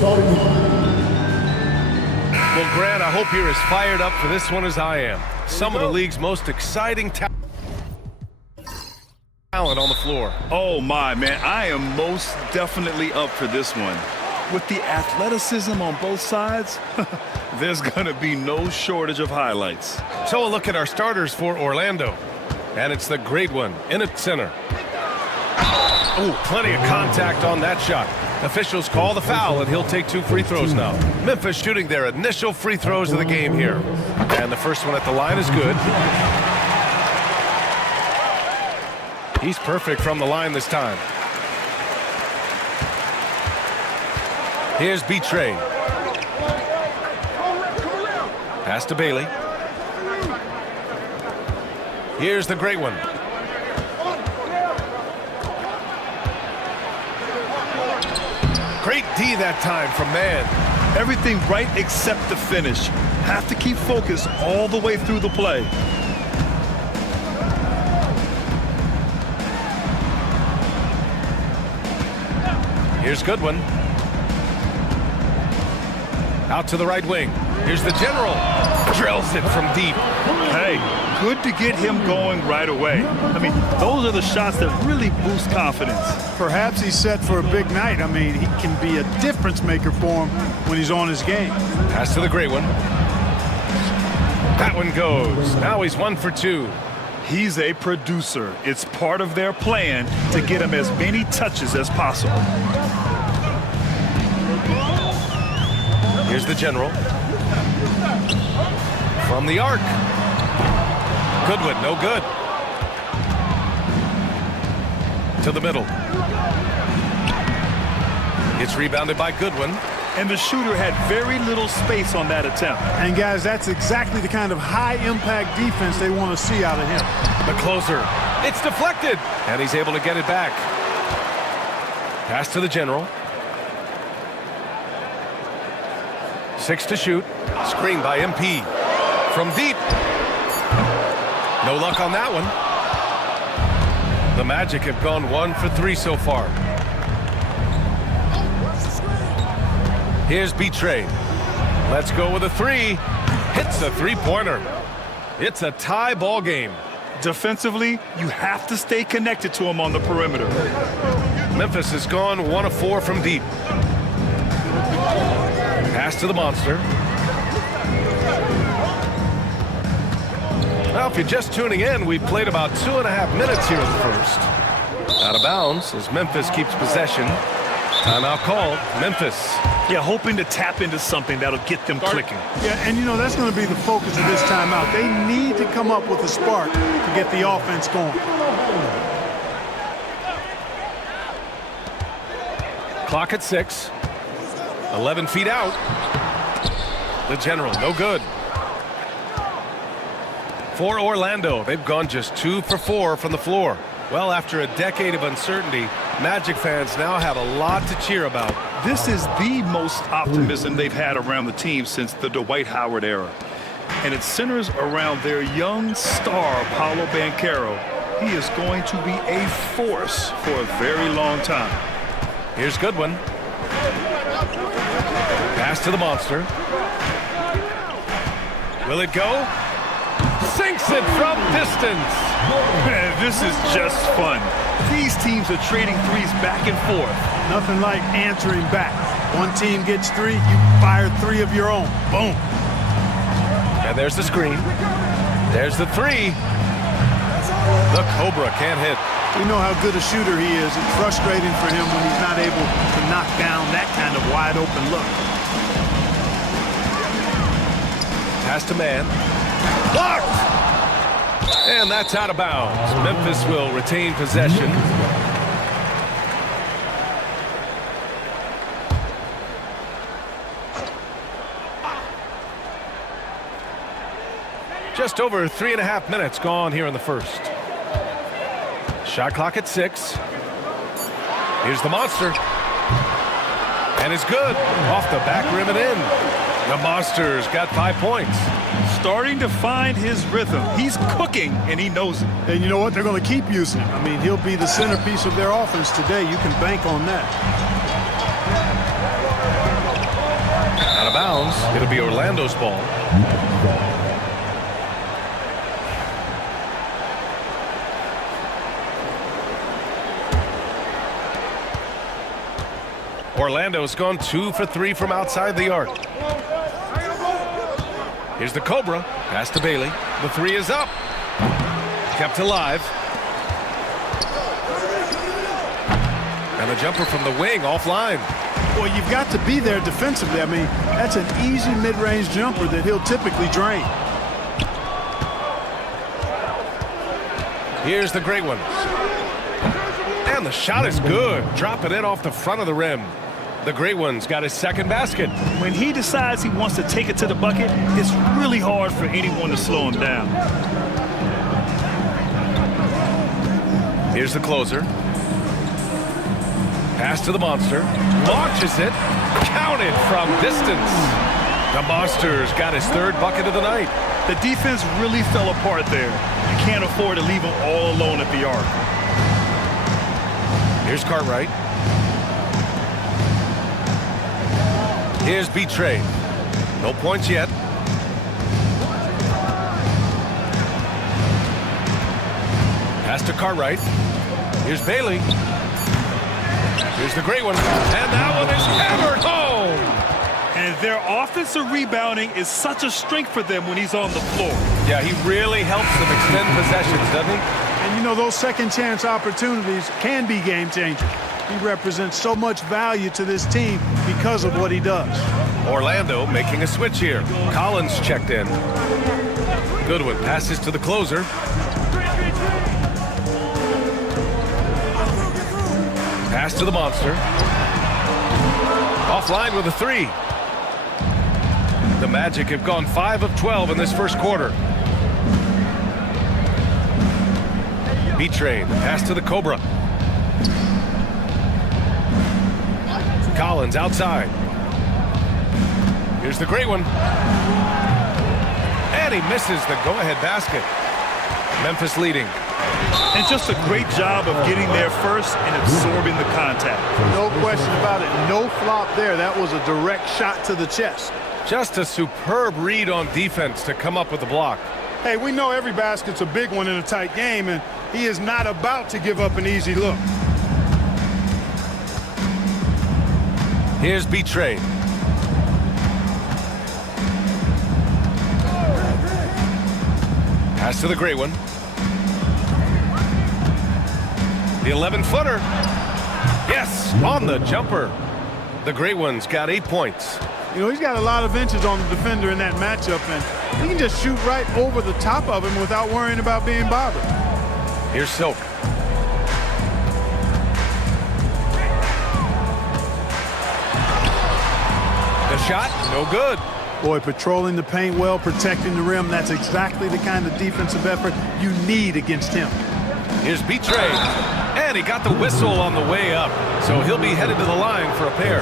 Well, Grant, I hope you're as fired up for this one as I am. Some of the league's most exciting talent on the floor. Oh, my, man. I am most definitely up for this one. With the athleticism on both sides, there's going to be no shortage of highlights. So a look at our starters for Orlando. And it's the great one in at center. Oh, plenty of contact on that shot. Officials call the foul, and he'll take 2 free throws now. Memphis shooting their initial free throws of the game here. And the first one at the line is good. He's perfect from the line this time. Here's Betray. Pass to Bailey. Here's the great one. Great D that time from Man. Everything right except the finish. Have to keep focus all the way through the play. Here's Goodwin. Out to the right wing. Here's the general. Drills it from deep. Hey, good to get him going right away. I mean, those are the shots that really boost confidence. Perhaps he's set for a big night. I mean, he can be a difference maker for him when he's on his game. Pass to the great one. That one goes. Now he's 1 for 2. He's a producer. It's part of their plan to get him as many touches as possible. Here's the general. From the arc. Goodwin, no good. To the middle. It's rebounded by Goodwin. And the shooter had very little space on that attempt. And, guys, that's exactly the kind of high-impact defense they want to see out of him. The closer. It's deflected. And he's able to get it back. Pass to the general. 6 to shoot. Screen by MP. From deep. No luck on that one. The Magic have gone 1 for 3 so far. Here's Betray. Let's go with a 3. Hits a 3-pointer. It's a tie ball game. Defensively, you have to stay connected to him on the perimeter. Memphis has gone 1 of 4 from deep. Pass to the monster. Well, if you're just tuning in, we've played about 2.5 minutes here in the first. Out of bounds as Memphis keeps possession. Timeout called. Memphis. Yeah, hoping to tap into something that'll get them clicking. Yeah, and you know, that's going to be the focus of this timeout. They need to come up with a spark to get the offense going. Clock at 6. 11 feet out. The general, no good. For Orlando, they've gone just 2 for 4 from the floor. Well, after a decade of uncertainty, Magic fans now have a lot to cheer about. This is the most optimism they've had around the team since the Dwight Howard era. And it centers around their young star, Paolo Banchero. He is going to be a force for a very long time. Here's Goodwin. Pass to the monster. Will it go? Sinks it from distance. Man, this is just fun. These teams are trading threes back and forth. Nothing like answering back. One team gets 3, you fire 3 of your own. Boom. And there's the screen. There's the 3. The Cobra can't hit. We know how good a shooter he is. It's frustrating for him when he's not able to knock down that kind of wide open look. Pass to Man. Blocked! And that's out of bounds. Memphis will retain possession. Just over 3.5 minutes gone here in the first. Shot clock at 6. Here's the monster. And it's good. Off the back rim and in. The Monster's got 5 points. Starting to find his rhythm. He's cooking, and he knows it. And you know what? They're going to keep using him. I mean, he'll be the centerpiece of their offense today. You can bank on that. bounds. It'll be Orlando's ball. Orlando's gone 2 for 3 from outside the arc. Here's the Cobra. Pass to Bailey. The 3 is up. Kept alive. And a jumper from the wing offline. Well, you've got to be there defensively. I mean, that's an easy mid-range jumper that he'll typically drain. Here's the great one. And the shot is good. Dropping it off the front of the rim. The great one's got his second basket. When he decides he wants to take it to the bucket, it's really hard for anyone to slow him down. Here's the closer. Pass to the monster. Launches it. Counted from distance. The monster's got his third bucket of the night. The defense really fell apart there. You can't afford to leave him all alone at the arc. Here's Cartwright. Here's B-Trade. No points yet. Pass to Cartwright. Here's Bailey. Here's the great one. And that one is hammered home. And their offensive rebounding is such a strength for them when he's on the floor. Yeah, he really helps them extend possessions, doesn't he? And you know, those second chance opportunities can be game changers. He represents so much value to this team because of what he does. Orlando making a switch here. Collins checked in. Goodwin passes to the closer. Pass to the monster. Offline with a 3. The Magic have gone 5 of 12 in this first quarter. B-Train, pass to the Cobra. Collins outside. Here's the great one. And he misses the go-ahead basket. Memphis leading. And just a great job of getting there first and absorbing the contact. No question about it. No flop there. That was a direct shot to the chest. Just a superb read on defense to come up with the block. Hey, we know every basket's a big one in a tight game, and he is not about to give up an easy look. Here's B-Trade. Pass to the great one. The 11-footer. Yes, on the jumper. The great one's got 8 points. You know, he's got a lot of inches on the defender in that matchup, and he can just shoot right over the top of him without worrying about being bothered. Here's Silk. The shot, no good. Boy, patrolling the paint well, protecting the rim, that's exactly the kind of defensive effort you need against him. Here's B-Trade. And he got the whistle on the way up, so he'll be headed to the line for a pair.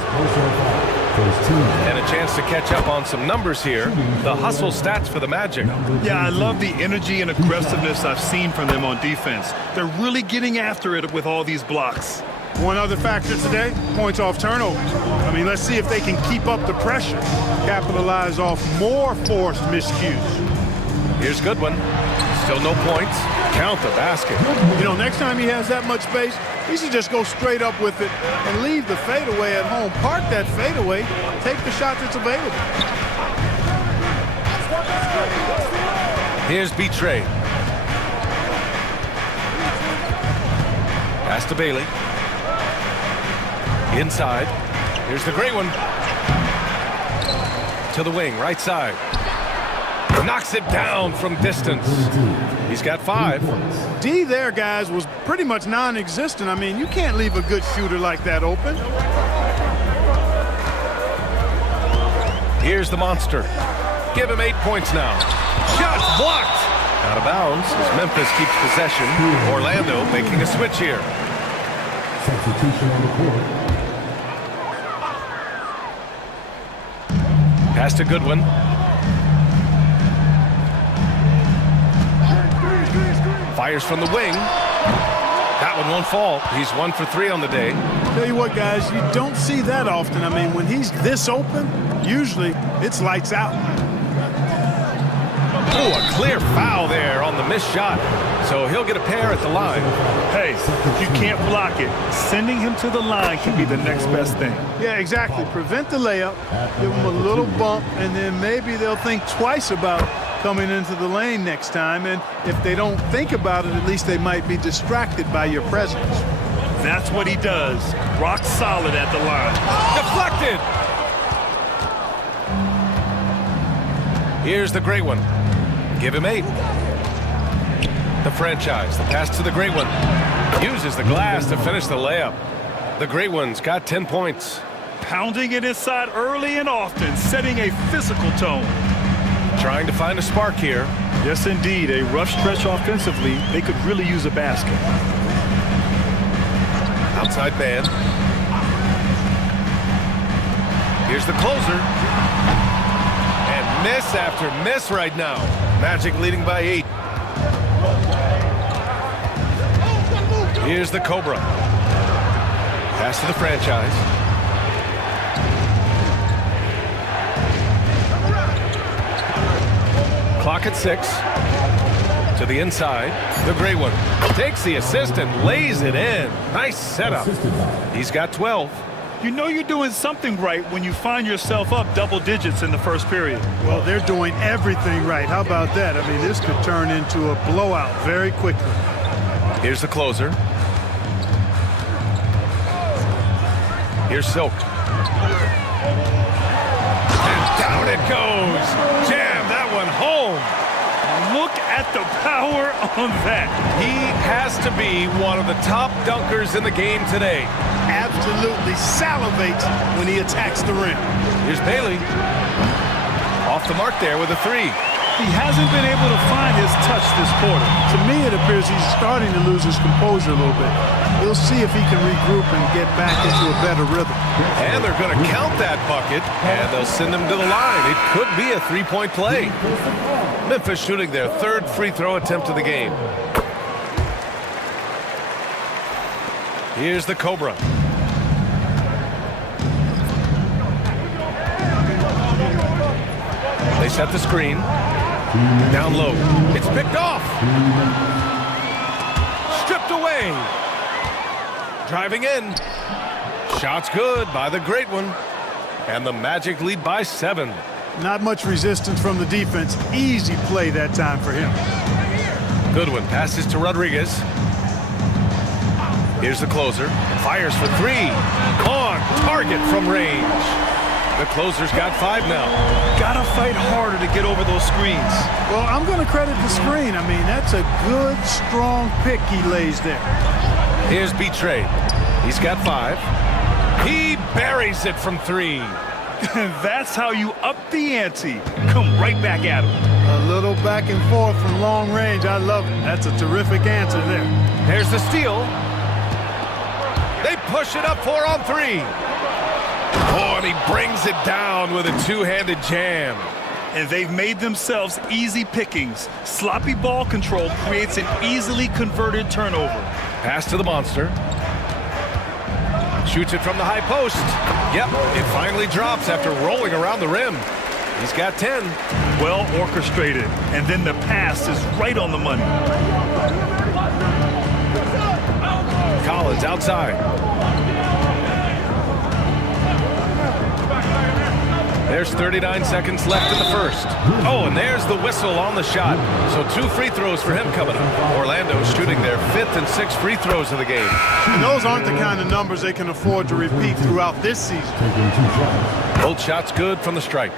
And a chance to catch up on some numbers here. The hustle stats for the Magic. Yeah, I love the energy and aggressiveness I've seen from them on defense. They're really getting after it with all these blocks. One other factor today, points off turnovers. I mean, let's see if they can keep up the pressure, capitalize off more forced miscues. Here's Goodwin. Still no points. Count the basket. You know, next time he has that much space, he should just go straight up with it and leave the fadeaway at home. Park that fadeaway, take the shot that's available. Here's B-Trade. Pass to Bailey. Inside. Here's the great one. To the wing, right side. Knocks it down from distance. He's got 5. D there, guys, was pretty much non-existent. I mean, you can't leave a good shooter like that open. Here's the monster. Give him 8 points now. Shots blocked. Out of bounds as Memphis keeps possession. Orlando making a switch here. Substitution on the court. Pass to Goodwin. Fires from the wing. That one won't fall. He's 1 for 3 on the day. Tell you what, guys, you don't see that often. I mean, when he's this open, usually it's lights out. Oh, a clear foul there on the missed shot. So he'll get a pair at the line. Hey, if you can't block it, sending him to the line can be the next best thing. Yeah, exactly. Prevent the layup, give them a little bump, and then maybe they'll think twice about coming into the lane next time. And if they don't think about it, at least they might be distracted by your presence. That's what he does. Rock solid at the line. Deflected. Here's the great one. Give him 8. The franchise, the pass to the great one. Uses the glass to finish the layup. The great one's got 10 points. Pounding it inside early and often, setting a physical tone. Trying to find a spark here. Yes, indeed. A rough stretch offensively. They could really use a basket. Outside man. Here's the closer. And miss after miss right now. Magic leading by 8. Here's the Cobra. Pass to the franchise. Clock at 6. To the inside. The great one takes the assist and lays it in. Nice setup. He's got 12. You know you're doing something right when you find yourself up double digits in the first period. Well, they're doing everything right. How about that? I mean, this could turn into a blowout very quickly. Here's the closer. Here's Silk. And down it goes. Jam that one home. Look at the power on that. He has to be one of the top dunkers in the game today. Absolutely salivates when he attacks the rim. Here's Bailey. Off the mark there with a 3. He hasn't been able to find his touch this quarter. To me, it appears he's starting to lose his composure a little bit. We'll see if he can regroup and get back into a better rhythm. And they're going to count that bucket, and they'll send him to the line. It could be a 3-point play. Memphis shooting their 3rd free throw attempt of the game. Here's the Cobra. They set the screen. Down low. It's picked off. Stripped away. Driving in. Shot's good by the great one. And the Magic lead by 7. Not much resistance from the defense. Easy play that time for him. Goodwin passes to Rodriguez. Here's the closer. Fires for 3. On target from range. The closer's got 5 now. Gotta fight harder to get over those screens. Well, I'm going to credit the screen. I mean, that's a good, strong pick he lays there. Here's B-Trade. He's got 5. He buries it from 3. That's how you up the ante. Come right back at him. A little back and forth from long range. I love it. That's a terrific answer there. There's the steal. They push it up 4 on 3. Oh, and he brings it down with a two-handed jam. And they've made themselves easy pickings. Sloppy ball control creates an easily converted turnover. Pass to the monster. Shoots it from the high post. Yep, it finally drops after rolling around the rim. He's got 10. Well orchestrated. And then the pass is right on the money. Collins outside. There's 39 seconds left in the first. Oh, and there's the whistle on the shot. So 2 free throws for him coming up. Orlando shooting their 5th and 6th free throws of the game. And those aren't the kind of numbers they can afford to repeat throughout this season. Both shots good from the stripe.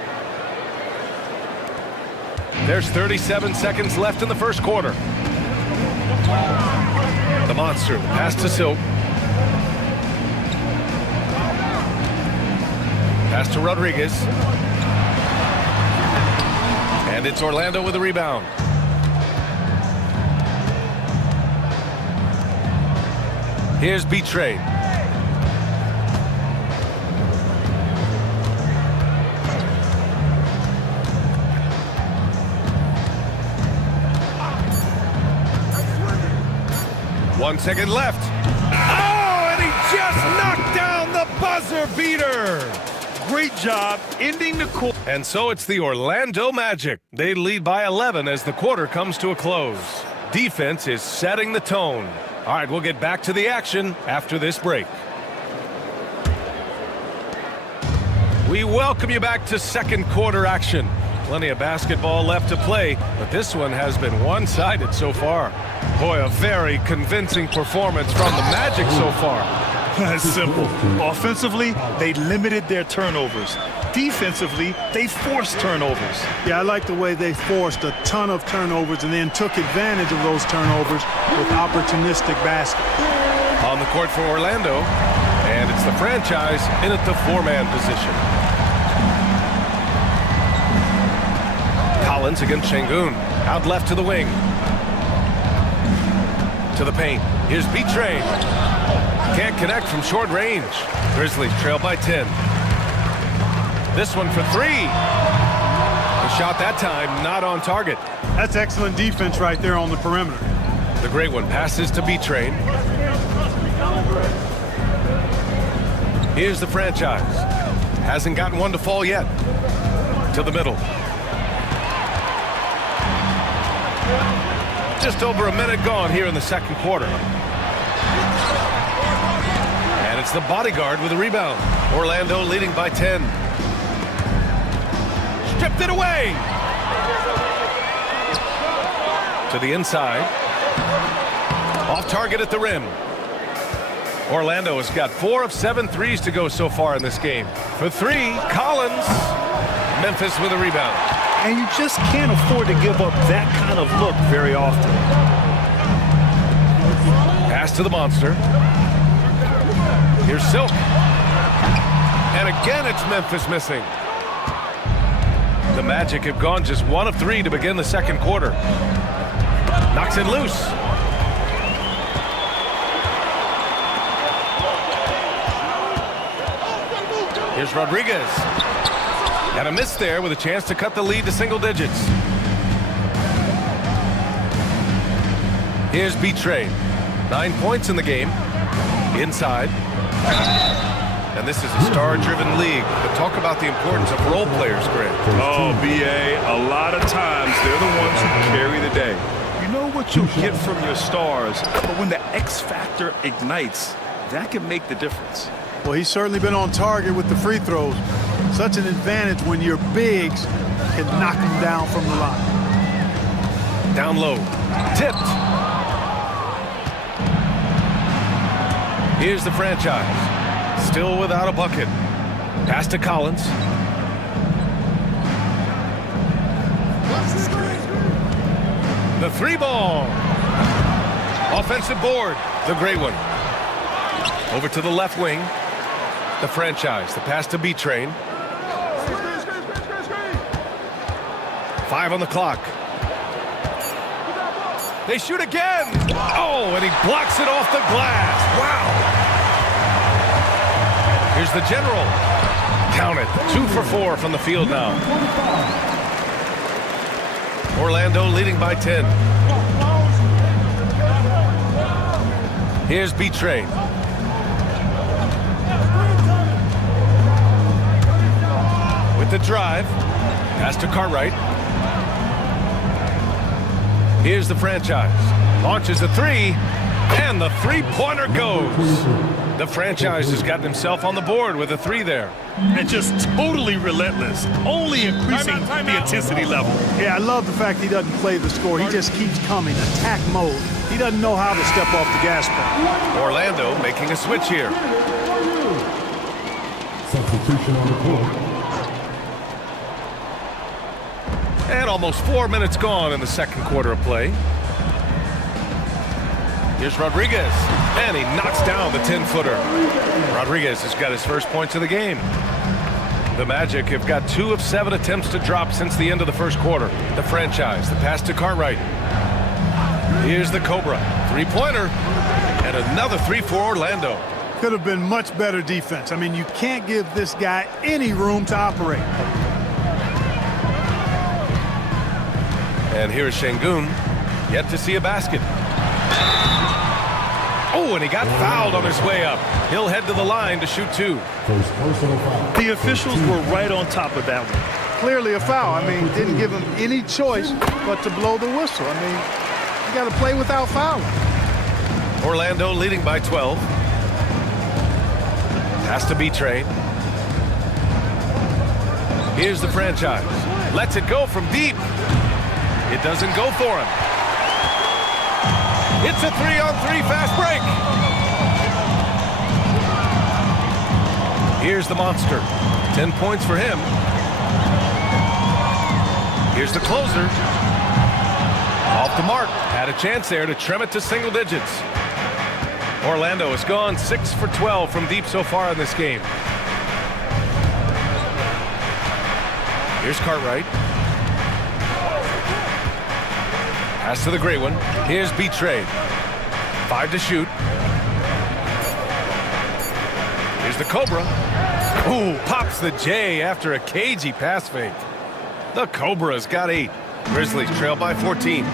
There's 37 seconds left in the first quarter. The monster, pass to Silk. Pass to Rodriguez. And it's Orlando with a rebound. Here's B-Trade. 1 second left. Oh, and he just knocked down the buzzer beater. Great job ending the quarter. And so it's the Orlando Magic. They lead by 11 as the quarter comes to a close. Defense is setting the tone. All right, we'll get back to the action after this break. We welcome you back to second quarter action. Plenty of basketball left to play, but this one has been one-sided so far. Boy, a very convincing performance from the Magic so far. That's simple. Offensively, they limited their turnovers. Defensively, they forced turnovers. Yeah, I like the way they forced a ton of turnovers and then took advantage of those turnovers with opportunistic baskets. On the court for Orlando, and it's the franchise in at the four-man position. Collins against Şengün. Out left to the wing. To the paint. Here's B-Train. Can't connect from short range. Grizzlies trail by 10. This one for three. The shot that time not on target. That's excellent defense right there on the perimeter. The great one passes to B-Train. Here's the franchise. Hasn't gotten one to fall yet. To the middle. Just over a minute gone here in the second quarter. And it's the bodyguard with a rebound. Orlando leading by 10. Stripped it away. To the inside. Off target at the rim. Orlando has got 4 of 7 threes to go so far in this game. For three, Collins. Memphis with a rebound. And you just can't afford to give up that kind of look very often. Pass to the monster. Here's Silk. And again, it's Memphis missing. The Magic have gone just 1 of 3 to begin the second quarter. Knocks it loose. Here's Rodriguez. Got a miss there with a chance to cut the lead to single digits. Here's B-Train. 9 points in the game. Inside. And this is a star-driven league. But talk about the importance of role players, Grant. Oh, B.A., a lot of times they're the ones who carry the day. You know what you get from your stars, but when the X factor ignites, that can make the difference. Well, he's certainly been on target with the free throws. Such an advantage when your bigs can knock him down from the line. Down low. Tipped. Here's the franchise. Still without a bucket. Pass to Collins. The three ball. Offensive board. The great one. Over to the left wing. The franchise. The pass to B-Train. 5 on the clock. They shoot again. Oh, and he blocks it off the glass. Wow. Here's the general. Count it. 2 for 4 from the field now. Orlando leading by 10. Here's B-Train. With the drive. Pass to Cartwright. Here's the franchise. Launches a three. And the three-pointer goes. The franchise has gotten himself on the board with a 3 there. And just totally relentless, only increasing the intensity level. Yeah, I love the fact he doesn't play the score. He just keeps coming, attack mode. He doesn't know how to step off the gas pedal. Orlando making a switch here. Substitution on the court. And almost 4 minutes gone in the second quarter of play. Here's Rodriguez. And he knocks down the 10-footer. Rodriguez has got his first points of the game. The Magic have got 2 of 7 attempts to drop since the end of the first quarter. The franchise, the pass to Cartwright. Here's the Cobra. Three-pointer. And another 3 for Orlando. Could have been much better defense. I mean, you can't give this guy any room to operate. And here's Şengün. Yet to see a basket. Oh, and he got fouled on his way up. He'll head to the line to shoot 2. First personal foul. The officials were right on top of that one. Clearly a foul. I mean, didn't give him any choice but to blow the whistle. I mean, you got to play without fouling. Orlando leading by 12. Has to be Train. Here's the franchise. Lets it go from deep. It doesn't go for him. It's a 3-on-3 fast break. Here's the monster. 10 points for him. Here's the closer. Off the mark. Had a chance there to trim it to single digits. Orlando has gone 6 for 12 from deep so far in this game. Here's Cartwright. Pass to the great one. Here's B-Trade. 5 to shoot. Here's the Cobra. Ooh, pops the J after a cagey pass fake. The Cobra's got 8. Grizzlies trail by 14.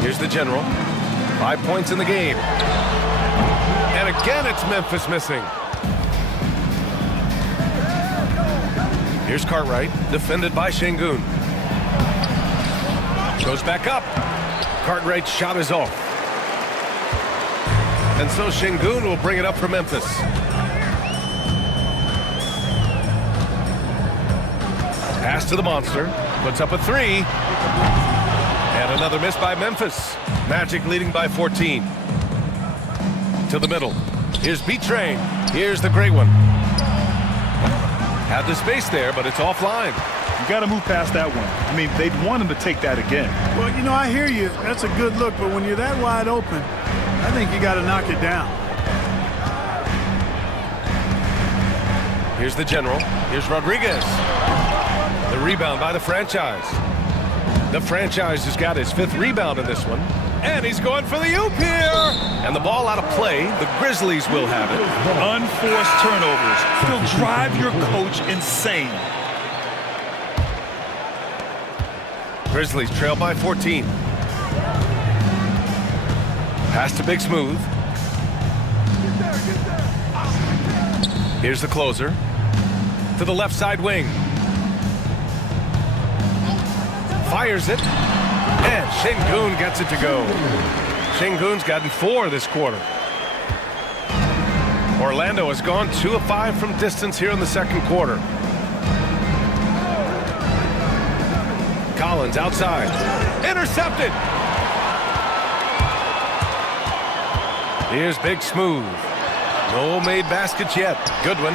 Here's the General. 5 points in the game. And again, it's Memphis missing. Here's Cartwright, defended by Şengün. Goes back up. Cartwright's shot is off. And so Şengün will bring it up for Memphis. Pass to the monster. Puts up a 3. And another miss by Memphis. Magic leading by 14. To the middle. Here's B-Train. Here's the great one. Had the space there, but it's offline. You got to move past that one. I mean, they'd want him to take that again. Well, you know, I hear you. That's a good look, but when you're that wide open, I think you got to knock it down. Here's the General. Here's Rodriguez. The rebound by the franchise. The franchise has got his 5th rebound in this one. And he's going for the oop here. And the ball out of play. The Grizzlies will have it. Unforced turnovers. They'll drive your coach insane. Grizzlies trail by 14. Pass to Big Smooth. Here's the closer. To the left side wing. Fires it. And Şengün gets it to go. Şengün's gotten 4 this quarter. Orlando has gone 2 of 5 from distance here in the second quarter. Collins outside. Intercepted. Here's Big Smooth. No made baskets yet. Goodwin.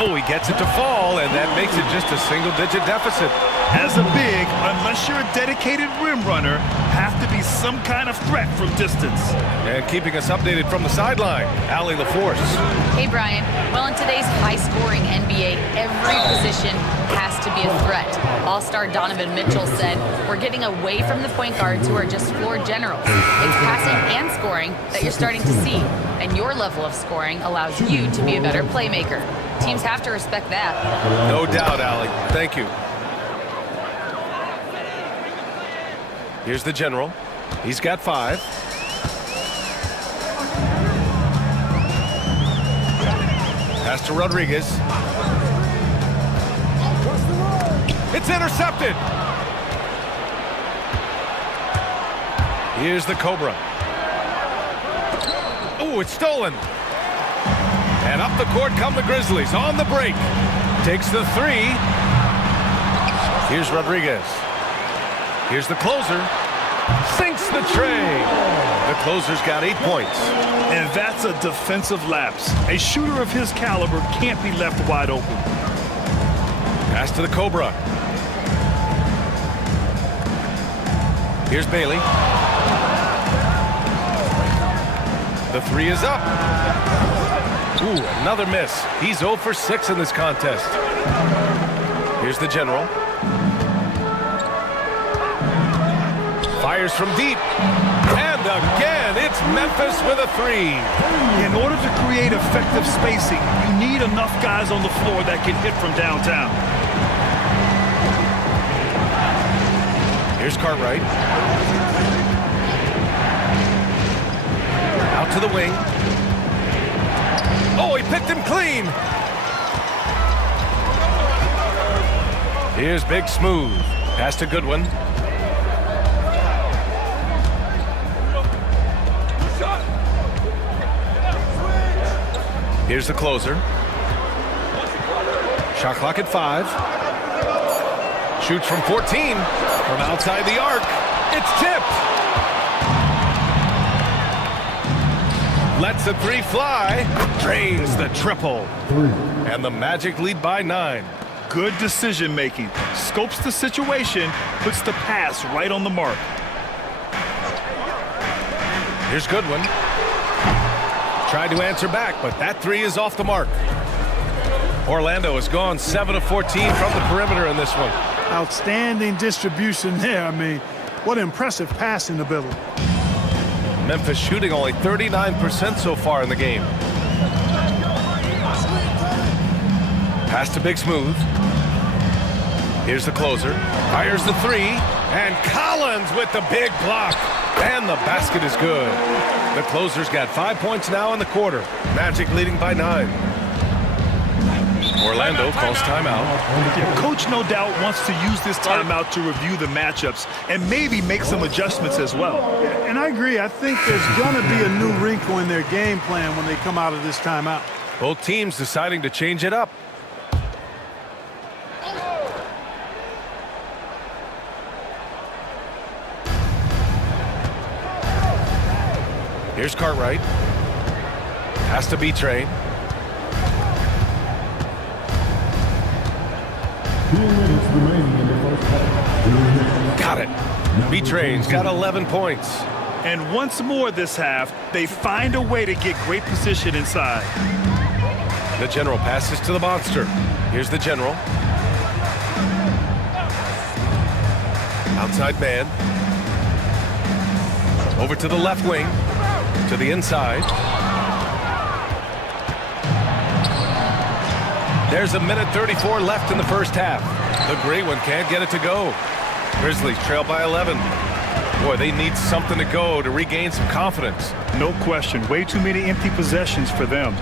Oh, he gets it to fall, and that makes it just a single-digit deficit. As a big, unless you're a dedicated rim runner, have to be some kind of threat from distance. And keeping us updated from the sideline, Allie LaForce. Hey, Brian. Well, in today's high-scoring NBA, every position has to be a threat. All-star Donovan Mitchell said, "We're getting away from the point guards who are just floor generals. It's passing and scoring that you're starting to see, and your level of scoring allows you to be a better playmaker. Teams have to respect that." No doubt, Allie. Thank you. Here's the General. He's got 5. Pass to Rodriguez. It's intercepted. Here's the Cobra. Oh, it's stolen. And up the court come the Grizzlies on the break. Takes the 3. Here's Rodriguez. Here's the closer. Sinks the tray. The closer's got 8 points. And that's a defensive lapse. A shooter of his caliber can't be left wide open. Pass to the Cobra. Here's Bailey. The 3 is up. Ooh, another miss. He's 0 for 6 in this contest. Here's the General. Fires from deep. And again, it's Memphis with a 3. In order to create effective spacing, you need enough guys on the floor that can hit from downtown. Here's Cartwright. Out to the wing. Oh, he picked him clean. Here's Big Smooth. Pass to Goodwin. Here's the closer. Shot clock at 5. Shoots from 14. From outside the arc. It's tipped. Lets the 3 fly. Drains the triple. And the Magic lead by 9. Good decision making. Scopes the situation, puts the pass right on the mark. Here's Goodwin. Tried to answer back, but that 3 is off the mark. Orlando has gone 7 of 14 from the perimeter in this one. Outstanding distribution there. I mean, what impressive passing ability. Memphis shooting only 39% so far in the game. Pass to Big Smooth. Here's the closer. Fires the 3. And Collins with the big block. And the basket is good. The closer's got 5 points now in the quarter. Magic leading by 9. Orlando calls timeout. Yeah, coach no doubt wants to use this timeout to review the matchups and maybe make some adjustments as well. And I agree. I think there's going to be a new wrinkle in their game plan when they come out of this timeout. Both teams deciding to change it up. Here's Cartwright. Has to be Train. 2 minutes remaining in the first half. Got it. B-Train's got 11 points. And once more this half, they find a way to get great position inside. The general passes to the monster. Here's the general. Outside man. Over to the left wing. To the inside. There's a minute 34 left in the first half. The gray one can't get it to go. Grizzlies trail by 11. Boy, they need something to go to regain some confidence. No question. Way too many empty possessions for them.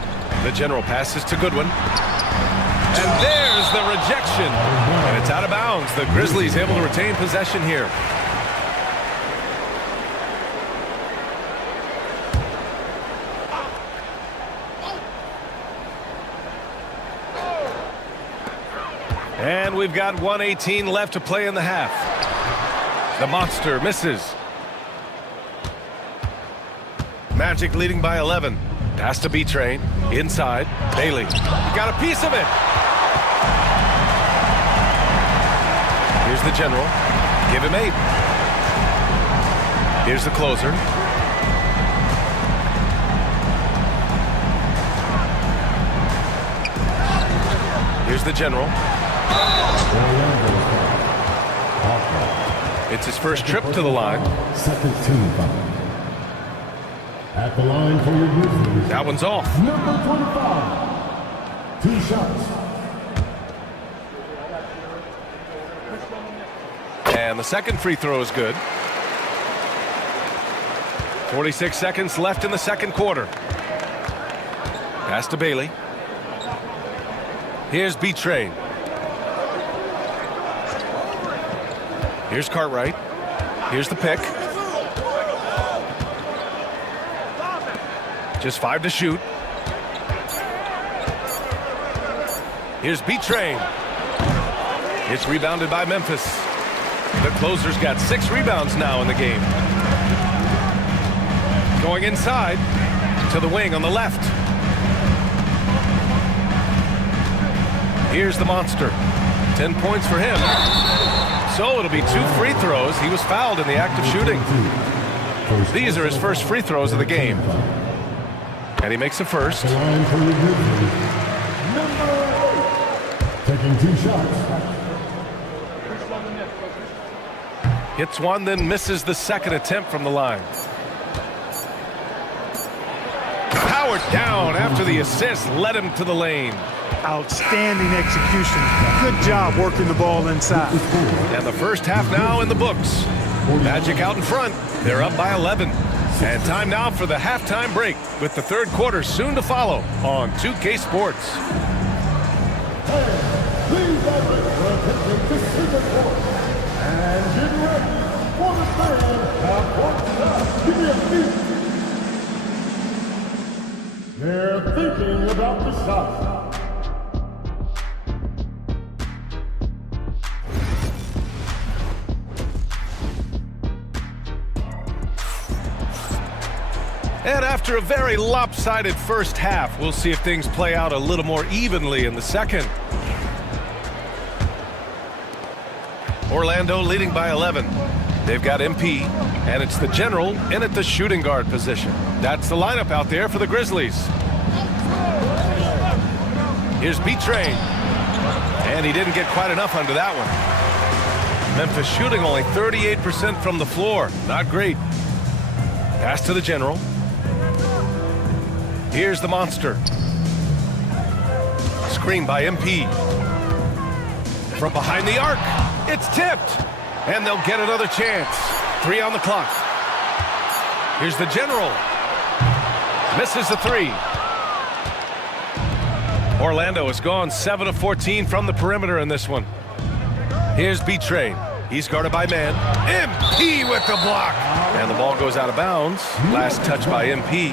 The general passes to Goodwin. And there's the rejection. And it's out of bounds. The Grizzlies able to retain possession here. And we've got 1:18 left to play in the half. The monster misses. Magic leading by 11. Pass to B-Train. Inside. Bailey. Got a piece of it. Here's the general. Give him 8. Here's the closer. Here's the general. It's his first trip to the line. Second team foul. At the line for your Grizzlies. That one's off. Number 25. 2 shots. And the second free throw is good. 46 seconds left in the second quarter. Pass to Bailey. Here's B-Train. Here's Cartwright. Here's the pick. Just 5 to shoot. Here's B-Train. It's rebounded by Memphis. The closer's got 6 rebounds now in the game. Going inside to the wing on the left. Here's the monster. 10 points for him. So it'll be 2 free throws. He was fouled in the act of shooting. These are his first free throws of the game. And he makes the first. The line for your Grizzlies. Number 8. Taking 2 shots. Hits one, then misses the second attempt from the line. Powered down after the assist led him to the lane. Outstanding execution. Good job working the ball inside. And the first half now in the books. Magic out in front. They're up by 11. And time now for the halftime break, with the third quarter soon to follow on 2K Sports. Please attention to Super Court. And get ready for the third half. Give me a beat. They're thinking about the shot. And after a very lopsided first half, we'll see if things play out a little more evenly in the second. Orlando leading by 11. They've got MP, and it's the general in at the shooting guard position. That's the lineup out there for the Grizzlies. Here's B-Train. And he didn't get quite enough under that one. Memphis shooting only 38% from the floor. Not great. Pass to the general. Here's the monster. Screen by MP. From behind the arc, it's tipped. And they'll get another chance. 3 on the clock. Here's the general. Misses the 3. Orlando has gone 7 of 14 from the perimeter in this one. Here's B-Train. He's guarded by man. MP with the block. And the ball goes out of bounds. Last touch by MP.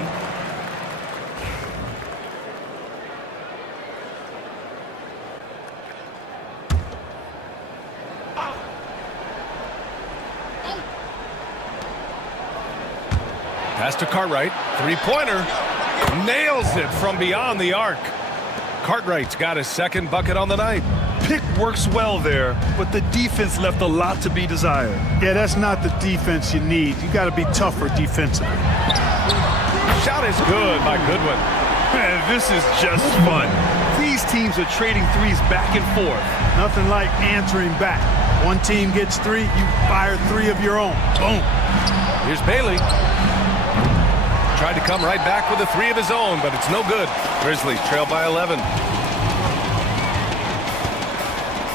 Pass to Cartwright. Three-pointer. Nails it from beyond the arc. Cartwright's got his second bucket on the night. Pick works well there, but the defense left a lot to be desired. Yeah, that's not the defense you need. You got to be tougher defensively. Shot is good by Goodwin. Man, this is just fun. These teams are trading threes back and forth. Nothing like answering back. One team gets 3, you fire 3 of your own. Boom. Here's Bailey. Tried to come right back with a 3 of his own, but it's no good. Grizzlies trail by 11.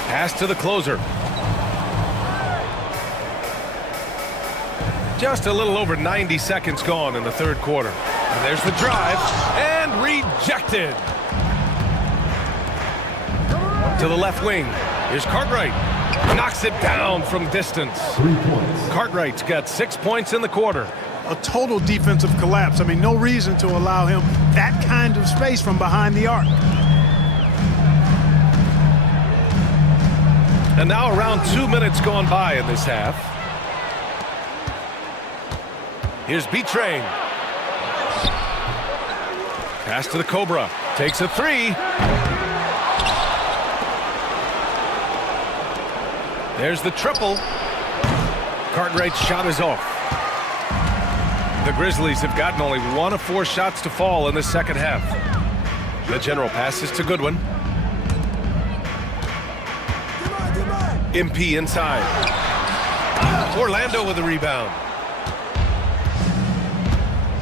Pass to the closer. Just a little over 90 seconds gone in the third quarter. And there's the drive, and rejected. To the left wing. Here's Cartwright. Knocks it down from distance. 3 points. Cartwright's got 6 points in the quarter. A total defensive collapse. I mean, no reason to allow him that kind of space from behind the arc. And now around 2 minutes gone by in this half. Here's B-Train. Pass to the Cobra. Takes a 3. There's the triple. Cartwright's shot is off. The Grizzlies have gotten only 1 of 4 shots to fall in the second half. The general passes to Goodwin. MP inside. Orlando with the rebound.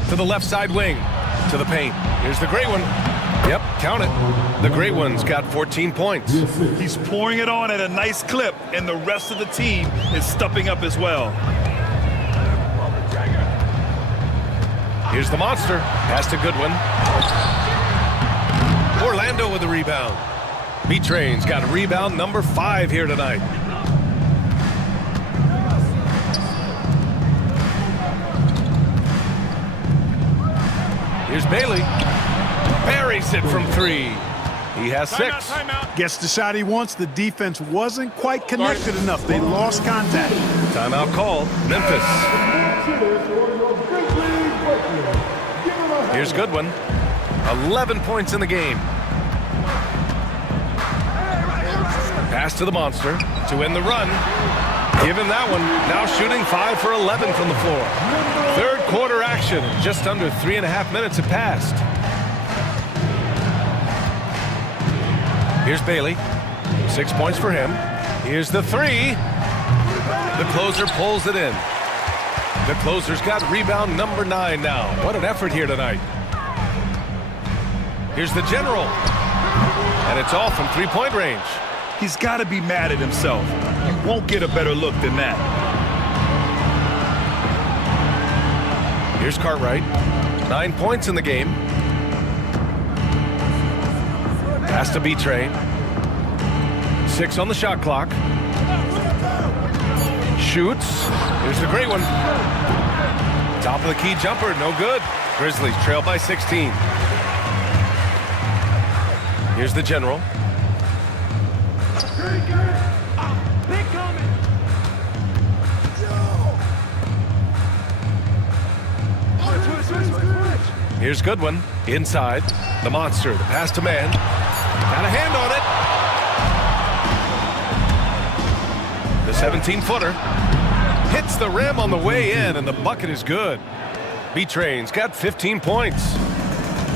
To the left side wing. To the paint. Here's the great one. Yep, count it. The great one's got 14 points. He's pouring it on at a nice clip, and the rest of the team is stepping up as well. Here's the monster. Pass to Goodwin. Orlando with the rebound. B-Train's got rebound number 5 here tonight. Here's Bailey. Buries it from 3. He has 6. Timeout. Gets the shot he wants. The defense wasn't quite connected enough. They lost contact. Timeout called. Memphis. Here's Goodwin. 11 points in the game. Pass to the monster to end the run. Give him that one. Now shooting 5 for 11 from the floor. Third quarter action. Just under 3.5 minutes have passed. Here's Bailey. 6 points for him. Here's the 3. The closer pulls it in. The closer's got rebound number 9 now. What an effort here tonight. Here's the general. And it's off from 3-point range. He's got to be mad at himself. You won't get a better look than that. Here's Cartwright. 9 points in the game. Pass to B-Train. 6 on the shot clock. Shoots. Here's the great one. Top of the key jumper, no good. Grizzlies trail by 16. Here's the general. Here's Goodwin. Inside. The monster. The pass to man. Got a hand on it. The 17-footer. Hits the rim on the way in, and the bucket is good. B-Train's got 15 points.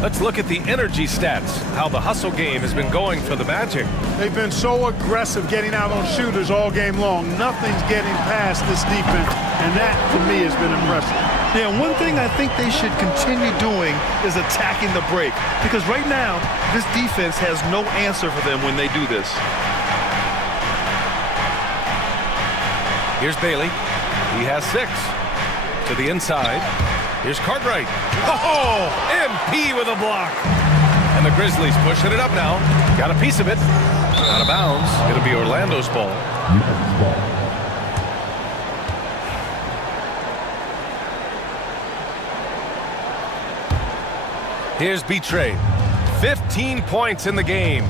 Let's look at the energy stats, how the hustle game has been going for the Magic. They've been so aggressive getting out on shooters all game long. Nothing's getting past this defense, and that, to me, has been impressive. Yeah, one thing I think they should continue doing is attacking the break. Because right now, this defense has no answer for them when they do this. Here's Bailey. He has 6. To the inside. Here's Cartwright. Oh, MP with a block. And the Grizzlies pushing it up now. Got a piece of it. Out of bounds. It'll be Orlando's ball. Here's B-Train. 15 points in the game.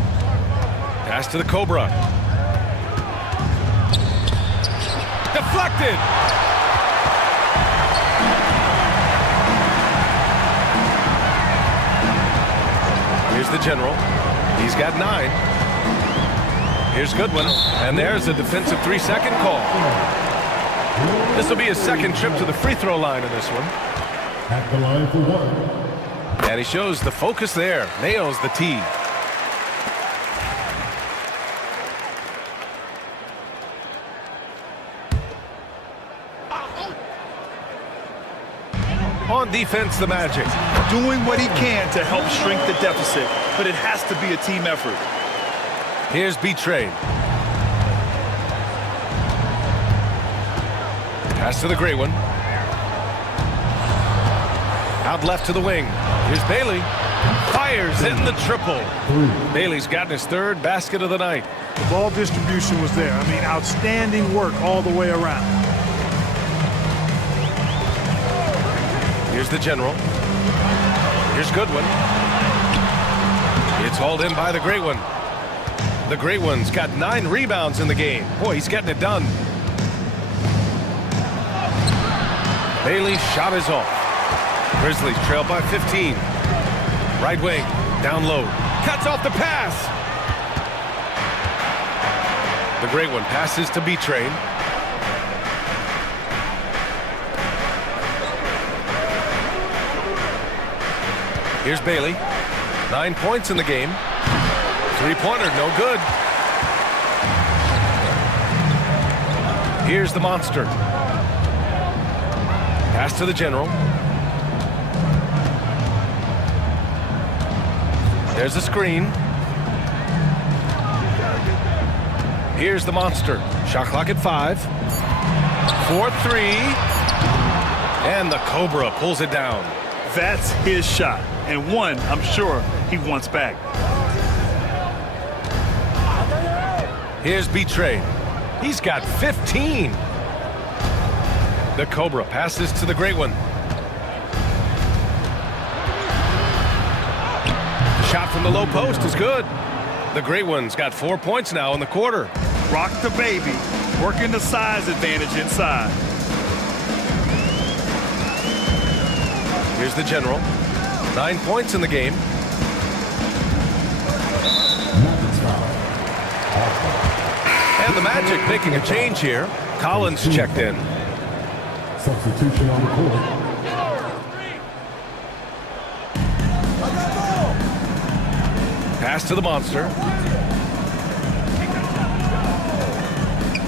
Pass to the Cobra. Deflected. Here's the general. He's got 9. Here's Goodwin. And there's a defensive 3-second call. This will be his second trip to the free throw line in this one. At the line for 1. And he shows the focus there. Nails the tee. On defense, the Magic. Doing what he can to help shrink the deficit, but it has to be a team effort. Here's B-Train. Pass to the great one. Out left to the wing. Here's Bailey. Fires, hitting the triple. Bailey's gotten his 3rd basket of the night. The ball distribution was there. I mean, outstanding work all the way around. Here's the general. Here's Goodwin. It's hauled in by the great one. The great one's got 9 rebounds in the game. Boy, he's getting it done. Bailey's shot is off. Grizzlies trail by 15. Right wing, down low. Cuts off the pass. The great one passes to B-Train. Here's Bailey. 9 points in the game. 3-pointer, no good. Here's the monster. Pass to the general. There's a screen. Here's the monster. Shot clock at 5. 4-3. And the Cobra pulls it down. That's his shot, and one I'm sure he wants back. Here's B-Train. He's got 15. The Cobra passes to the great one. The shot from the low post is good. The great one's got 4 points now in the quarter. Rock the baby, working the size advantage inside. Here's the general. 9 points in the game. And the Magic making a change here. Collins checked in. Substitution on the court. Pass to the monster.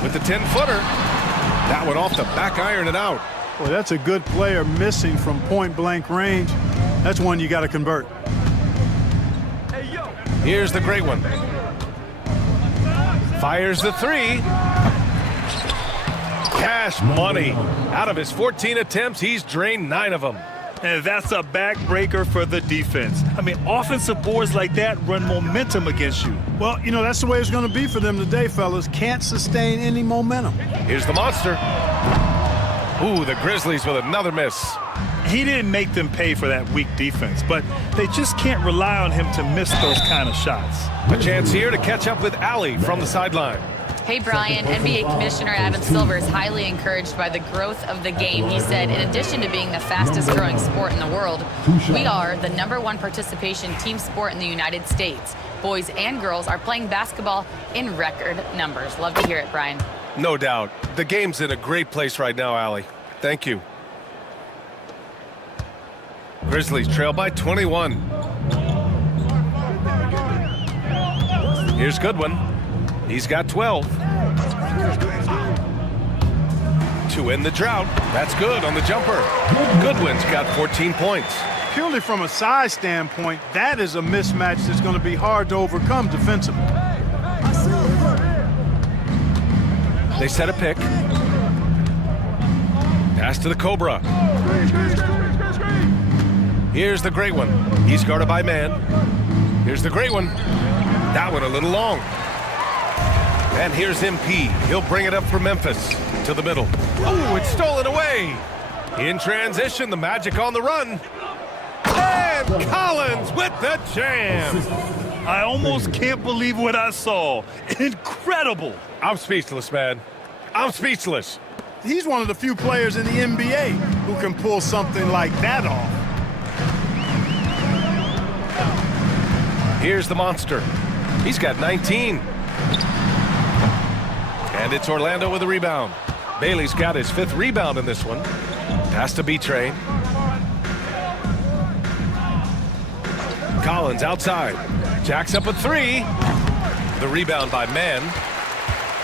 With the 10-footer. That one off the back iron and out. Boy, that's a good player missing from point-blank range. That's one you got to convert. Here's the great one. Fires the 3. Cash money. Out of his 14 attempts, he's drained 9 of them. And that's a backbreaker for the defense. I mean, offensive boards like that run momentum against you. Well, you know, that's the way it's going to be for them today, fellas. Can't sustain any momentum. Here's the monster. Ooh, the Grizzlies with another miss. He didn't make them pay for that weak defense, but they just can't rely on him to miss those kind of shots. A chance here to catch up with Allie from the sideline. Hey, Brian, NBA Commissioner Adam Silver is highly encouraged by the growth of the game. He said, in addition to being the fastest growing sport in the world, we are the #1 participation team sport in the United States. Boys and girls are playing basketball in record numbers. Love to hear it, Brian. No doubt. The game's in a great place right now, Allie. Thank you. Grizzlies trail by 21. Here's Goodwin. He's got 12. To end the drought. That's good on the jumper. Goodwin's got 14 points. Purely from a size standpoint, that is a mismatch that's going to be hard to overcome defensively. They set a pick. Pass to the Cobra. Here's the great one. He's guarded by man. Here's the great one. That one a little long. And here's MP. He'll bring it up for Memphis to the middle. Oh, it's stolen away. In transition, the Magic on the run. And Collins with the jam. I almost can't believe what I saw. Incredible. I'm speechless, man. I'm speechless. He's one of the few players in the NBA who can pull something like that off. Here's the monster. He's got 19. And it's Orlando with a rebound. Bailey's got his 5th rebound in this one. Pass to B-Train. Collins outside. Jacks up a 3. The rebound by Mann.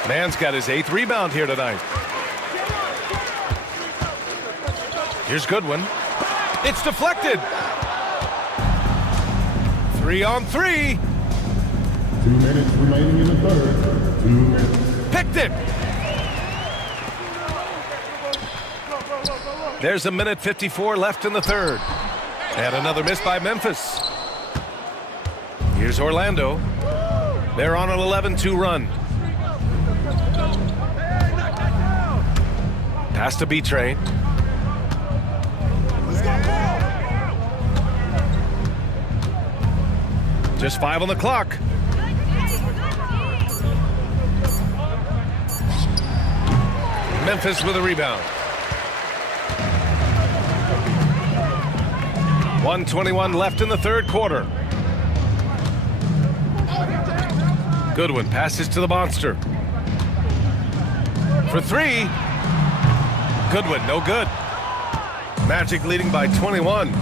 Mann's got his 8th rebound here tonight. Here's Goodwin. It's deflected. 3 on 3. 2 minutes remaining in the third. 2 minutes. Picked it. There's a minute 54 left in the third. And another miss by Memphis. Here's Orlando. They're on an 11-2 run. Pass to B-Train. Just 5 on the clock. Memphis with a rebound. 1:21 left in the third quarter. Goodwin passes to the monster. For 3. Goodwin, no good. Magic leading by 21.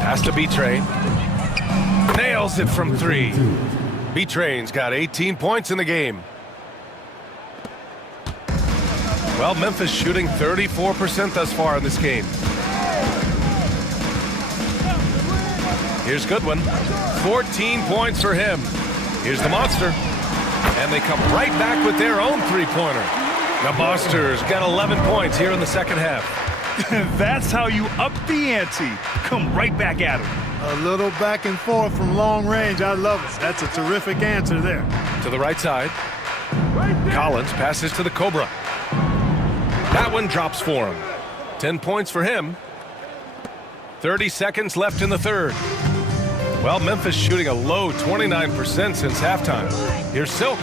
Pass to B-Train. Nails it from 3. B-Train's got 18 points in the game. Well, Memphis shooting 34% thus far in this game. Here's Goodwin. 14 points for him. Here's the monster. And they come right back with their own 3-pointer. The Monsters got 11 points here in the second half. That's how you up the ante. Come right back at him. A little back and forth from long range. I love it. That's a terrific answer there. To the right side. Collins passes to the Cobra. That one drops for him. 10 points for him. 30 seconds left in the third. Well, Memphis shooting a low 29% since halftime. Here's Silk.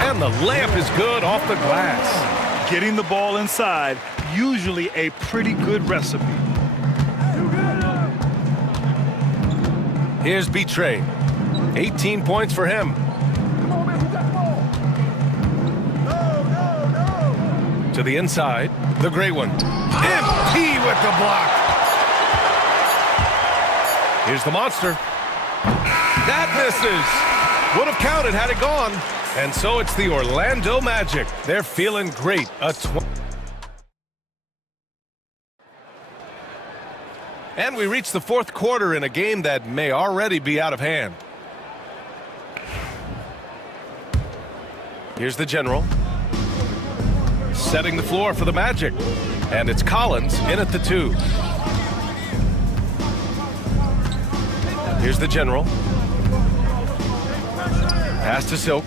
And the layup is good off the glass. Getting the ball inside, usually a pretty good recipe. Here's B-Train. 18 points for him. To the inside, the great one. MP with the block. Here's the monster. That misses. Would have counted had it gone. And so it's the Orlando Magic. They're feeling great. And we reach the fourth quarter in a game that may already be out of hand. Here's the general. setting the floor for the Magic. And it's Collins in at the 2. Here's the general. Pass to Silk.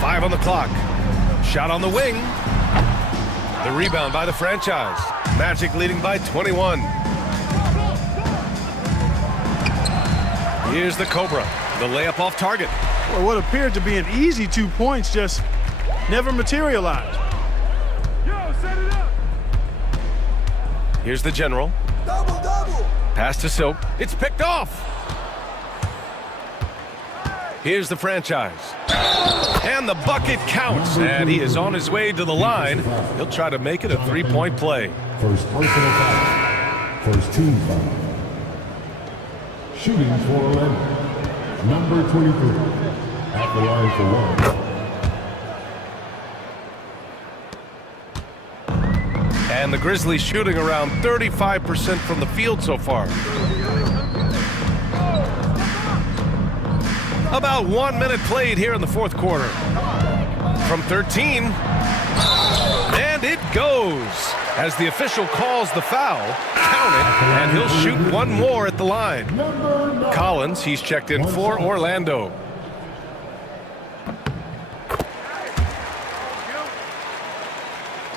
5 on the clock. Shot on the wing. The rebound by the franchise. Magic leading by 21. Here's the Cobra. The layup off target. Well, what appeared to be an easy 2 points just never materialized. Here's the general. Double. Pass to Silk. It's picked off. Here's the franchise. And the bucket counts. And he is on his way to the line. He'll try to make it a 3-point play. First personal foul. First team foul. Shooting for Orlando. Number 23. At the line for 1. And the Grizzlies shooting around 35% from the field so far. About 1 minute played here in the fourth quarter. From 13. And it goes. As the official calls the foul, count it, and he'll shoot one more at the line. Collins, he's checked in for Orlando.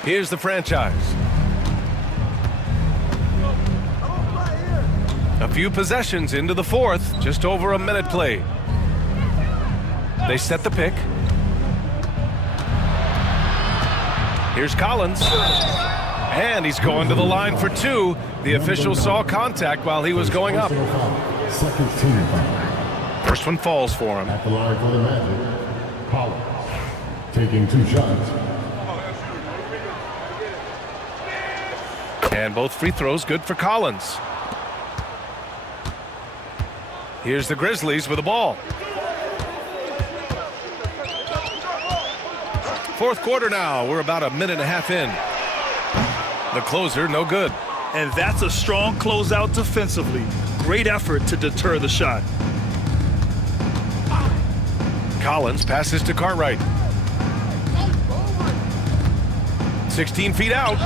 Here's the franchise. A few possessions into the fourth, just over a minute played. They set the pick. Here's Collins. And he's going to the line for 2. The official saw contact while he was going up. Second team foul. First one falls for him. At the line for the Magic. Collins. Taking 2 shots. And both free throws good for Collins. Here's the Grizzlies with the ball. Fourth quarter now. We're about a minute and a half in. The closer, no good. And that's a strong closeout defensively. Great effort to deter the shot. Collins passes to Cartwright. 16 feet out.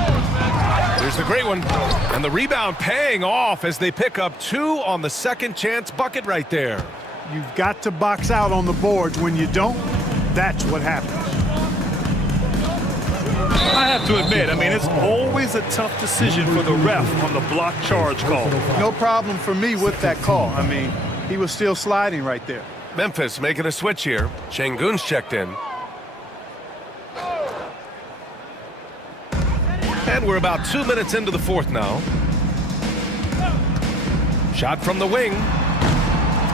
There's the great one. And the rebound paying off as they pick up 2 on the second chance bucket right there. You've got to box out on the boards. When you don't, that's what happens. I have to admit, it's always a tough decision for the ref on the block charge call. No problem for me with that call. He was still sliding right there. Memphis making a switch here. Şengün's checked in. And we're about 2 minutes into the fourth now. Shot from the wing.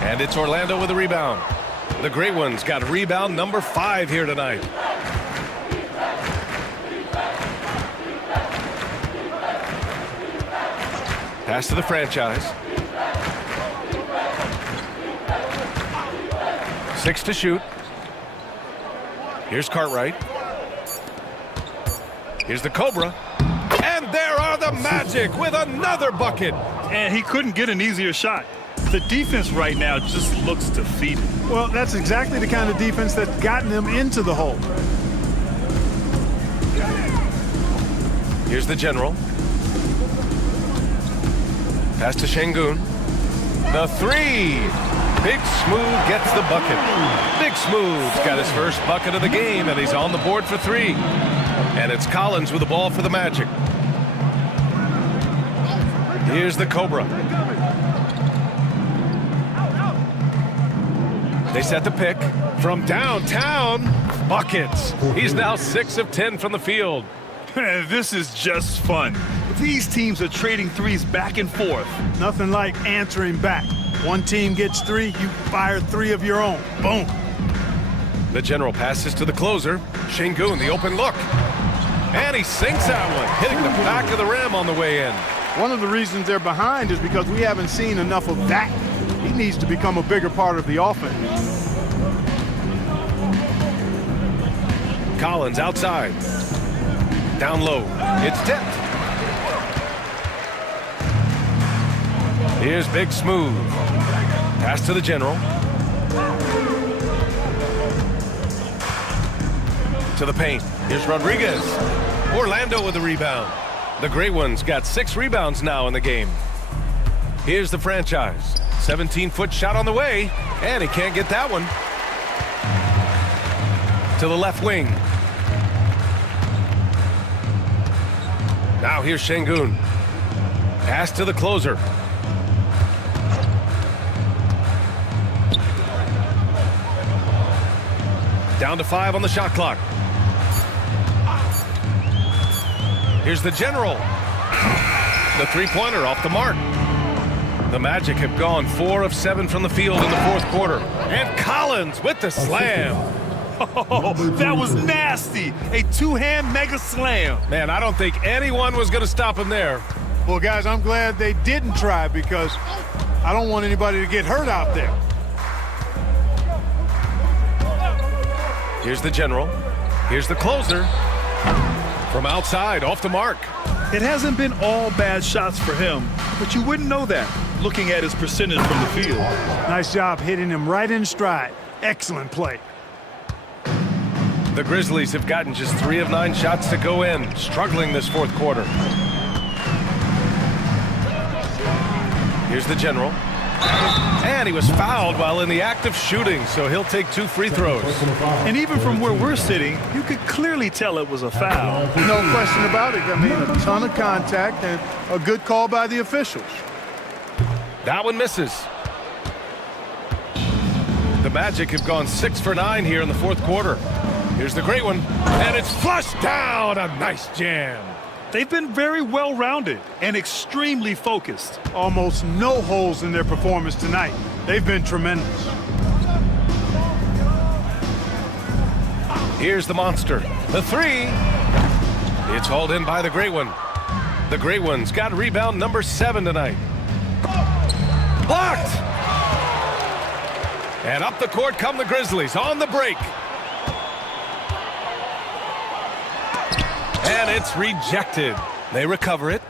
And it's Orlando with a rebound. The Great Ones got rebound number 5 here tonight. Pass to the franchise. 6 to shoot. Here's Cartwright. Here's the Cobra. And there are the Magic with another bucket. And he couldn't get an easier shot. The defense right now just looks defeated. Well, that's exactly the kind of defense that's gotten them into the hole. Here's the general. Pass to Şengün. The 3. Big Smooth gets the bucket. Big Smooth's got his first bucket of the game, and he's on the board for 3. And it's Collins with the ball for the Magic. Here's the Cobra. They set the pick from downtown. Buckets. He's now 6 of 10 from the field. This is just fun. These teams are trading threes back and forth. Nothing like answering back. One team gets 3, you fire 3 of your own. Boom. The general passes to the closer. Şengün, the open look. And he sinks that one, hitting the back of the rim on the way in. One of the reasons they're behind is because we haven't seen enough of that. He needs to become a bigger part of the offense. Collins outside. Down low. It's tipped. Here's Big Smooth. Pass to the general. To the paint. Here's Rodriguez. Orlando with the rebound. The Great Ones got 6 rebounds now in the game. Here's the franchise. 17-foot shot on the way, and he can't get that one. To the left wing. Now here's Şengün. Pass to the closer. Down to 5 on the shot clock. Here's the general. The three-pointer off the mark. The Magic have gone 4 of 7 from the field in the fourth quarter. And Collins with the slam. Oh, that was nasty. A two-hand mega slam. Man, I don't think anyone was going to stop him there. Well, guys, I'm glad they didn't try because I don't want anybody to get hurt out there. Here's the general. Here's the closer. From outside, off the mark. It hasn't been all bad shots for him, but you wouldn't know that looking at his percentage from the field. Nice job hitting him right in stride. Excellent play. The Grizzlies have gotten just 3 of 9 shots to go in, struggling this fourth quarter. Here's the general. And he was fouled while in the act of shooting, so he'll take 2 free throws. And even from where we're sitting, you could clearly tell it was a foul. No question about it. I mean, a ton of contact and a good call by the officials. That one misses. The Magic have gone 6 for 9 here in the fourth quarter. Here's the great one, and it's flushed down. A nice jam. They've been very well-rounded and extremely focused. Almost no holes in their performance tonight. They've been tremendous. Here's the monster. The 3. It's hauled in by the Great One. The Great One's got rebound number 7 tonight. Blocked! And up the court come the Grizzlies on the break. And it's rejected. They recover it.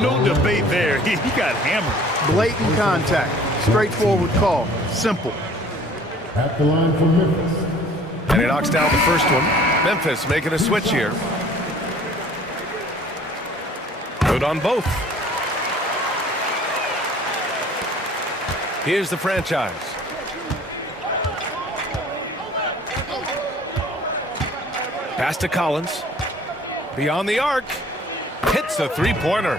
No debate there. He got hammered. Blatant contact. Straightforward call. Simple. At the line for Memphis. And he knocks down the first one. Memphis making a switch here. Good on both. Here's the franchise. Pass to Collins. Beyond the arc. Hits a three-pointer.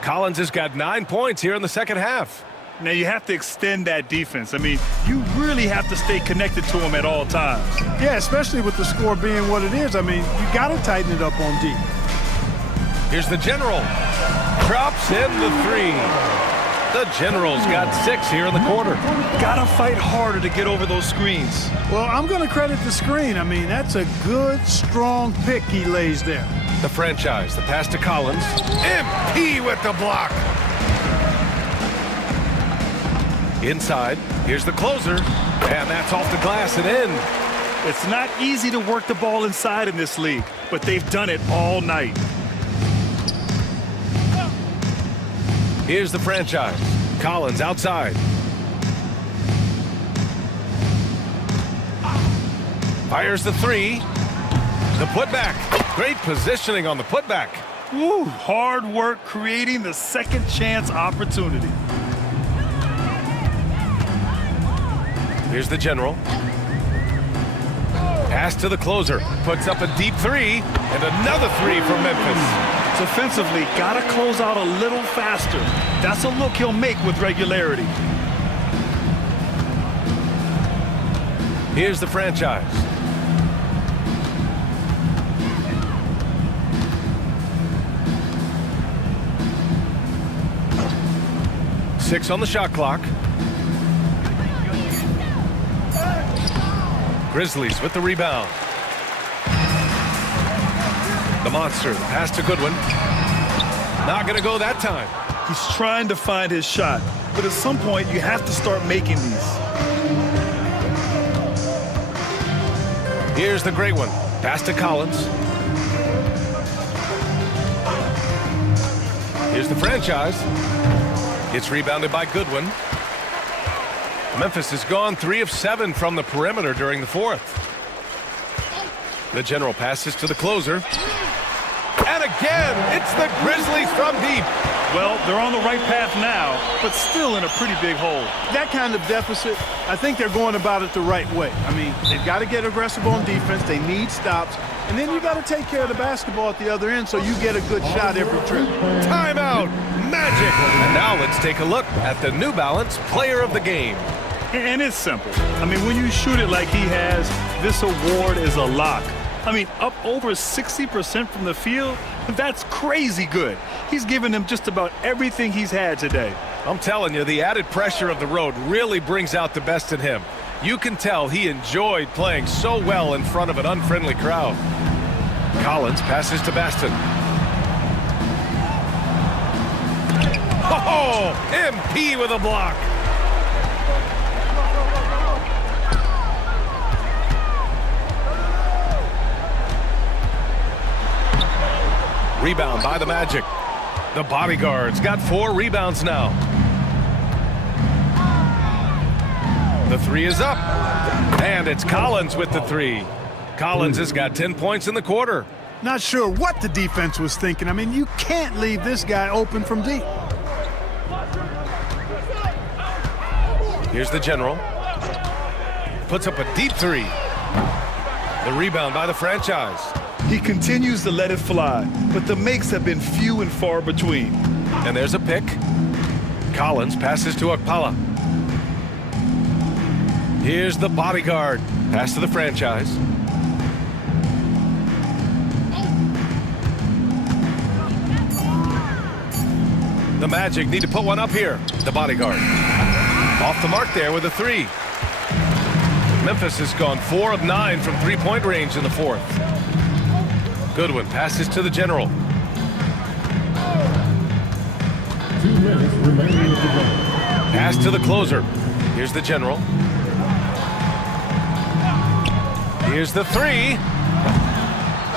Collins has got 9 points here in the second half. Now you have to extend that defense. I mean, you really have to stay connected to him at all times. Yeah, especially with the score being what it is. I mean, you got to tighten it up on D. Here's the general. Drops in the 3. The General's got 6 here in the quarter. Gotta fight harder to get over those screens. Well, I'm going to credit the screen. I mean, that's a good, strong pick he lays there. The franchise, the pass to Collins. MP with the block. Inside, here's the closer. And that's off the glass and in. It's not easy to work the ball inside in this league, but they've done it all night. Here's the franchise. Collins outside. Fires the 3. The putback. Great positioning on the putback. Woo, hard work creating the second chance opportunity. Here's the general. Pass to the closer. Puts up a deep 3. And another 3 from Memphis. Defensively, gotta close out a little faster. That's a look he'll make with regularity. Here's the franchise. Six on the shot clock. Grizzlies with the rebound. The monster, the pass to Goodwin. Not going to go that time. He's trying to find his shot, but at some point you have to start making these. Here's the great one. Pass to Collins. Here's the franchise. It's rebounded by Goodwin. Memphis has gone 3 of 7 from the perimeter during the fourth. The general passes to the closer. And again, it's the Grizzlies from deep. Well, they're on the right path now, but still in a pretty big hole. That kind of deficit, I think they're going about it the right way. I mean, they've got to get aggressive on defense. They need stops. And then you got to take care of the basketball at the other end so you get a good shot every trip. Timeout. Magic. And now let's take a look at the New Balance Player of the Game. And it's simple. I mean, when you shoot it like he has, this award is a lock. I mean, up over 60% from the field, that's crazy good. He's given them just about everything he's had today. I'm telling you, the added pressure of the road really brings out the best in him. You can tell he enjoyed playing so well in front of an unfriendly crowd. Collins passes to Baston. Oh, MP with a block. Rebound by the Magic. The Bodyguards got 4 rebounds now. The 3 is up. And it's Collins with the 3. Collins has got 10 points in the quarter. Not sure what the defense was thinking. I mean, you can't leave this guy open from deep. Here's the general. Puts up a deep 3. The rebound by the franchise. He continues to let it fly, but the makes have been few and far between. And there's a pick. Collins passes to Okpala. Here's the Bodyguard. Pass to the franchise. The Magic need to put one up here. The Bodyguard. Off the mark there with a 3. Memphis has gone 4 of 9 from three-point range in the fourth. Goodwin passes to the general. 2 minutes remaining in the game. Pass to the closer. Here's the general. Here's the 3.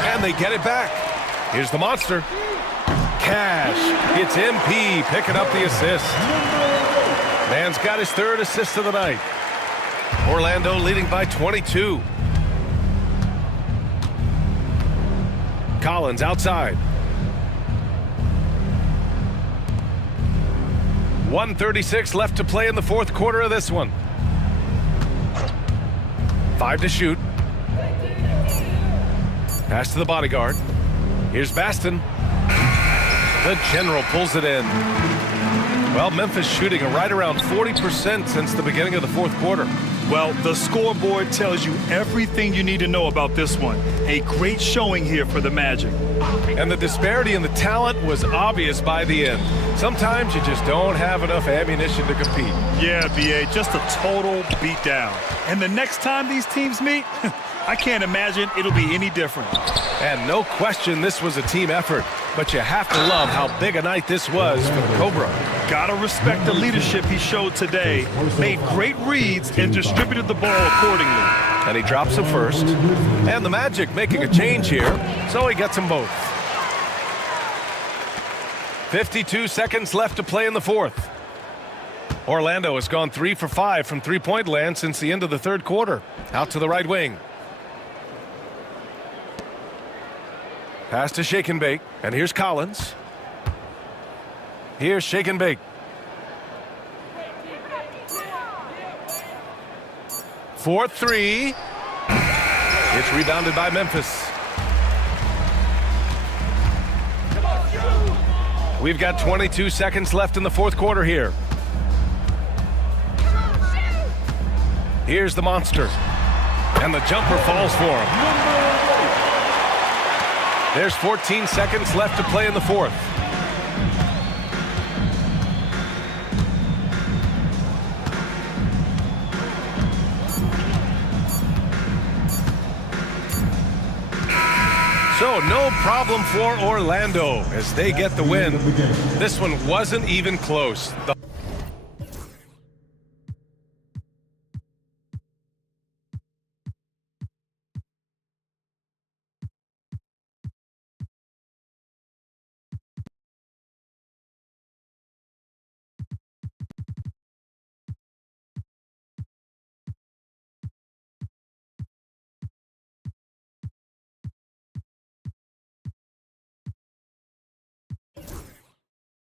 And they get it back. Here's the monster. Cash. It's MP picking up the assist. Man's got his 3rd assist of the night. Orlando leading by 22. Collins outside. 1:36 left to play in the fourth quarter of this one. 5 to shoot. Pass to the Bodyguard. Here's Baston. The general pulls it in. Well, Memphis shooting right around 40% since the beginning of the fourth quarter. Well, the scoreboard tells you everything you need to know about this one. A great showing here for the Magic. And the disparity in the talent was obvious by the end. Sometimes you just don't have enough ammunition to compete. Yeah, B.A., just a total beatdown. And the next time these teams meet, I can't imagine it'll be any different. And no question this was a team effort. But you have to love how big a night this was for the Cobra. Gotta respect the leadership he showed today. Made great reads and distributed the ball accordingly. And he drops it first. And the Magic making a change here, so he gets them both. 52 seconds left to play in the fourth. Orlando has gone 3 for 5 from three-point land since the end of the third quarter. Out to the right wing. Pass to Shake and Bake, and here's Collins. Here's Shake and Bake. 4-3. It's rebounded by Memphis. We've got 22 seconds left in the fourth quarter here. Here's the monster. And the jumper falls for him. There's 14 seconds left to play in the fourth. So no problem for Orlando as they get the win. This one wasn't even close.